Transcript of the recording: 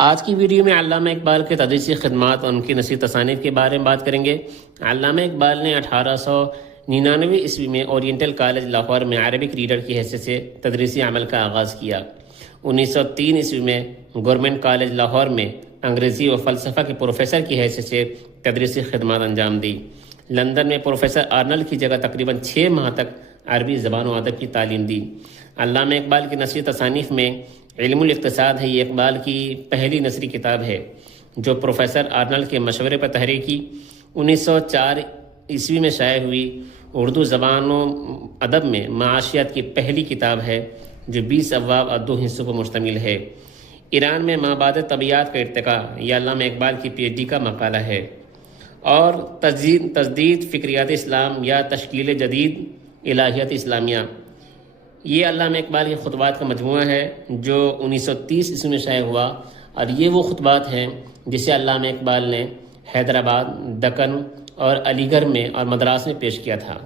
آج کی ویڈیو میں علامہ اقبال کے تدریسی خدمات اور ان کی نثری تصانیف کے بارے میں بات کریں گے۔ علامہ اقبال نے 1899 عیسوی میں اورینٹل کالج لاہور میں عربک ریڈر کی حیثیت سے تدریسی عمل کا آغاز کیا۔ 1903 عیسوی میں گورنمنٹ کالج لاہور میں انگریزی و فلسفہ کے پروفیسر کی حیثیت سے تدریسی خدمات انجام دی۔ لندن میں پروفیسر آرنلڈ کی جگہ تقریباً 6 ماہ تک عربی زبان و ادب کی تعلیم دی۔ علامہ اقبال کی نثری تصانیف میں علم الاقتصاد ہے، یہ اقبال کی پہلی نثری کتاب ہے جو پروفیسر آرنلڈ کے مشورے پر تحریر کی 1904 عیسوی میں شائع ہوئی۔ اردو زبان و ادب میں معاشیات کی پہلی کتاب ہے جو 20 ابواب اور 2 حصوں پر مشتمل ہے۔ ایران میں مابعد طبیعیات کا ارتقاء، یہ علامہ اقبال کی پی ایچ ڈی کا مقالہ ہے۔ اور تجدید فکریات اسلام یا تشکیل جدید الہیات اسلامیہ، یہ علامہ اقبال کے خطبات کا مجموعہ ہے جو 1930 عیسوی میں شائع ہوا، اور یہ وہ خطبات ہیں جسے علامہ اقبال نے حیدرآباد، دکن اور علی گڑھ میں اور مدراس میں پیش کیا تھا۔